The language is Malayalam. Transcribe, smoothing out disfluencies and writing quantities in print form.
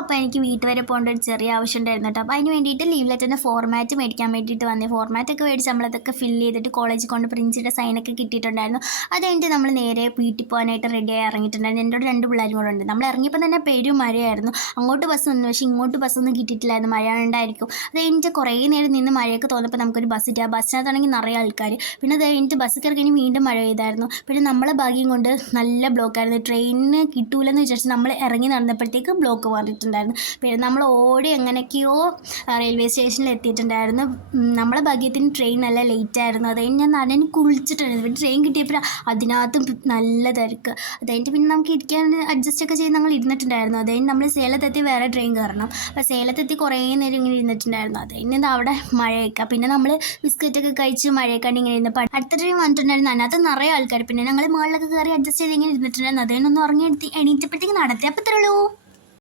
അപ്പോൾ എനിക്ക് വീട്ട് വരെ പോകേണ്ട ഒരു ചെറിയ ആവശ്യം ഉണ്ടായിരുന്നു കേട്ടോ. അപ്പോൾ അതിന് വേണ്ടിയിട്ട് ലീവ് ലെറ്ററിൻ്റെ ഫോർമാറ്റ് മേടിക്കാൻ വേണ്ടിയിട്ട് വന്നേ. ഫോർമാറ്റൊക്കെ മേടിച്ച് നമ്മളതൊക്കെ ഫില്ല് ചെയ്തിട്ട് കോളേജിൽ കൊണ്ട് പ്രിൻസിൻ്റെ സൈനൊക്കെ കിട്ടിയിട്ടുണ്ടായിരുന്നു. അത് കഴിഞ്ഞിട്ട് നമ്മൾ നേരെ വീട്ടിൽ പോകാനായിട്ട് റെഡിയായി ഇറങ്ങിയിട്ടുണ്ടായിരുന്നു. എൻ്റെ കൂടെ 2 പിള്ളേരും കൂടെ ഉണ്ട്. നമ്മൾ ഇറങ്ങിയപ്പോൾ തന്നെ പെരും മഴയായിരുന്നു. അങ്ങോട്ട് ബസ് വന്നു, പക്ഷേ ഇങ്ങോട്ട് ബസ്സൊന്നും കിട്ടിയിട്ടില്ലായിരുന്നു, മഴ ഉണ്ടായിരിക്കും. അത് കഴിഞ്ഞിട്ട് കുറേ നേരം നിന്ന് മഴയൊക്കെ തോന്നപ്പോൾ നമുക്കൊരു ബസ് കിട്ടി. ആ ബസ്സിനകത്താണെങ്കിൽ നിറയെ ആൾക്കാർ. പിന്നെ അത് കഴിഞ്ഞിട്ട് ബസ് കയറി കഴിഞ്ഞ് വീണ്ടും മഴ പെയ്തായിരുന്നു. പിന്നെ നമ്മളെ ഭാഗ്യം കൊണ്ട് നല്ല ബ്ലോക്കായിരുന്നു. ട്രെയിനിന് കിട്ടൂലെന്ന് വിചാരിച്ച് നമ്മൾ ഇറങ്ങി നടന്നപ്പോഴത്തേക്ക് ബ്ലോക്ക് മാറിയിട്ടുണ്ടായിരുന്നു. പിന്നെ നമ്മൾ ഓടി എങ്ങനെയൊക്കെയോ റെയിൽവേ സ്റ്റേഷനിൽ എത്തിയിട്ടുണ്ടായിരുന്നു. നമ്മളെ ഭാഗ്യത്തിന് ട്രെയിൻ നല്ല ലേറ്റ് ആയിരുന്നു. അത് കഴിഞ്ഞ് ഞാൻ നനഞ്ഞ് കുളിച്ചിട്ടുണ്ടായിരുന്നു. പിന്നെ ട്രെയിൻ കിട്ടിയപ്പോൾ അതിനകത്തും നല്ല തിരക്ക്. അത് കഴിഞ്ഞിട്ട് പിന്നെ നമുക്ക് ഇരിക്കാൻ അഡ്ജസ്റ്റ് ഒക്കെ ചെയ്ത് ഞങ്ങൾ ഇരുന്നിട്ടുണ്ടായിരുന്നു. അത് കഴിഞ്ഞ് നമ്മൾ സേലത്തെത്തി വേറെ ട്രെയിൻ കയറണം. അപ്പോൾ സേലത്തെത്തി കുറേ നേരം ഇങ്ങനെ ഇരുന്നിട്ടുണ്ടായിരുന്നു. അത് കഴിഞ്ഞ് അവിടെ മഴയൊക്കെ. പിന്നെ നമ്മൾ ബിസ്ക്കറ്റൊക്കെ കഴിച്ച് മഴയൊക്കെ ഇങ്ങനെ ഇരുന്നപ്പോൾ അടുത്ത ട്രെയിൻ വന്നിട്ടുണ്ടായിരുന്നു. അതിനകത്ത് നിറയെ ആൾക്കാർ. പിന്നെ ഞങ്ങൾ മുകളിലൊക്കെ കയറി അഡ്ജസ്റ്റ് ചെയ്ത് ഇങ്ങനെ ഇരുന്നിട്ടുണ്ടായിരുന്നു. അത് കഴിഞ്ഞൊന്ന് ഉറങ്ങി എണീറ്റപ്പോഴത്തേക്ക് നടത്തി. അപ്പോൾ ഇത്രയുള്ളൂ.